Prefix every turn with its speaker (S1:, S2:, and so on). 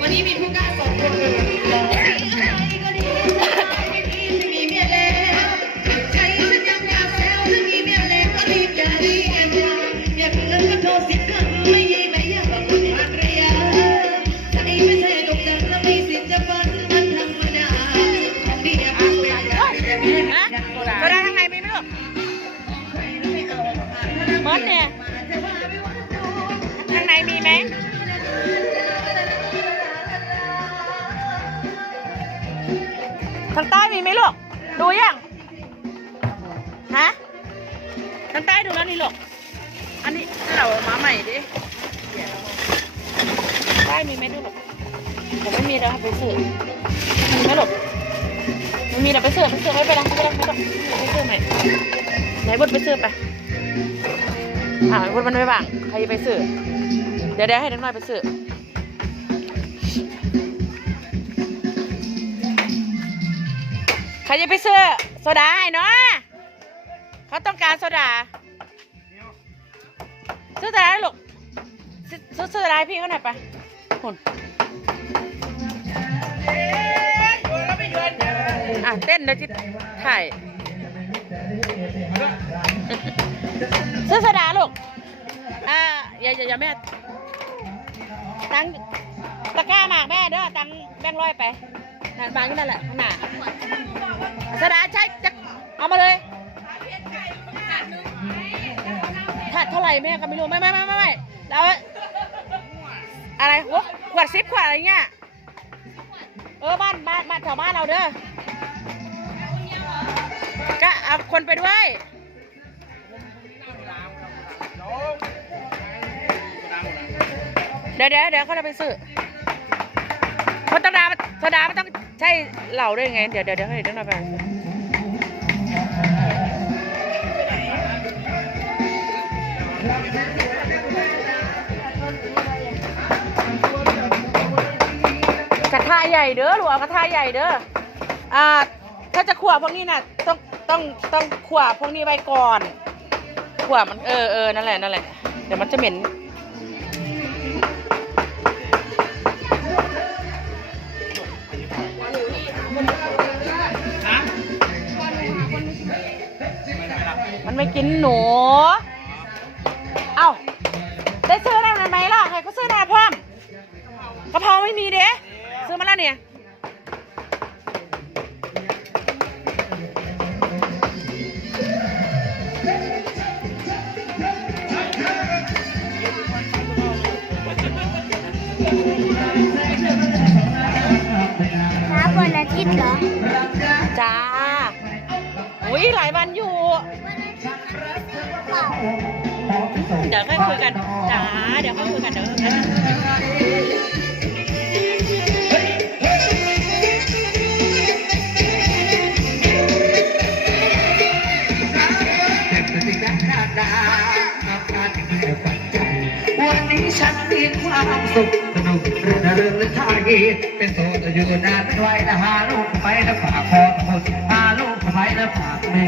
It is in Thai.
S1: วันนี้มีผู้กล้าสองคนเลยมีเมียแล้วใจฉันยังอยากแซวถ้ามีเมียแล้วก็รีบยารีบอย่าอย่าเพิ่งกระโดดสิกันไม่ยีไม่อยากบอกคนมาเรียใจไม่ใช่ดอกจันทร์ไม่สิจะฝันมันธรรมดาของดีอย่าเป็นนี้
S2: ฮะโซดาข้างในมีไหมลูกมดเนี่ย ทางใต้มีไหมลูก ดูยังฮะทางใต้ดูแล้วนี่ลูก อันนี้เรามาใหม่ดิใต้มีไหมดูลูกผมไม่มีแล้วไปซื้อมีไหมลูกมันมีแต่ไปเสื้อไปเสื้อไม่ไปและไม่ไปและไม่ต้องไปเสื้อใหม่ไหนบดไปเสื้อไปอ่าบดมันไม่ว่างใครจะไปเสื้อเดี๋ยวเดี๋ยวให้น้องน้อยไปเสื้อ ใครจะไปเสื้อโซดาให้เนาะเขาต้องการโซดา ซื้อโซดาห้ลูกซื้อซื้อโซดาให้พี่เขาหน่อยไปหุ่นอะเต้นแล้วจิถ่ายซื้อสดาลูก อ่าอย่าอย่าอย่าแม่ ตังตะกร้าหมากแม่เด้อตังแบงร้อยไป นั่นบางอยู่นั่นแหละข้างหน้าสดาใช่จะเอามาเลยถ้าเท่าไหร่แม่ก็ไม่รู้ไม่ไม่ไม่ไม่ไม่แล้วอะไรวะขวดซิปขวดอะไรเงี้ยเออบ้านบ้านบ้านแถวบ้านเราเด้อก็เอาคนไปด้วยเดี๋ยวเดี๋ยวเดี๋ยวเขาจะไปซื้อ ราะตดาโซดามันต้องใช่เหล่าด้วยไง เดี๋ยวเดี๋ยวเดี๋ยวให้เดี๋ยวเราไปกระทะใหญ่เด้อหรือเอากระทะใหญ่เด้อ อ่า ถ้าจะขั่วพวกนี้น่ะ ต้องต้องต้องขั่วพวกนี้ไว้ก่อนขั่วมันเออเออนั่นแหละนั่นแหละ เดี๋ยวมันจะเหม็น มันไม่กินหนู เอ้า ได้ซื้อได้ไหมล่ะ ใครก็ซื้อได้พ่อมกะเพราไม่มีเด้ซื้อมาแล้วเนี่ย
S3: รับวันอาทิตย์เหรอ
S2: จ้า อุ้ยหลายวันอยู่
S3: เดี๋
S2: ยวค่อยคุยกันจ้าเดี๋ยวค่อยคุยกันเดี๋ยวค่อยคุยกัน
S1: วันนี้ฉันมีความสุขสนุกเรื่องเรื่องทางกีเป็นโสดอยู่นานเป็นไว้นะหาลูกไปแล้วฝากพ่อคนหาลูก ไวแล้วบฝากแม่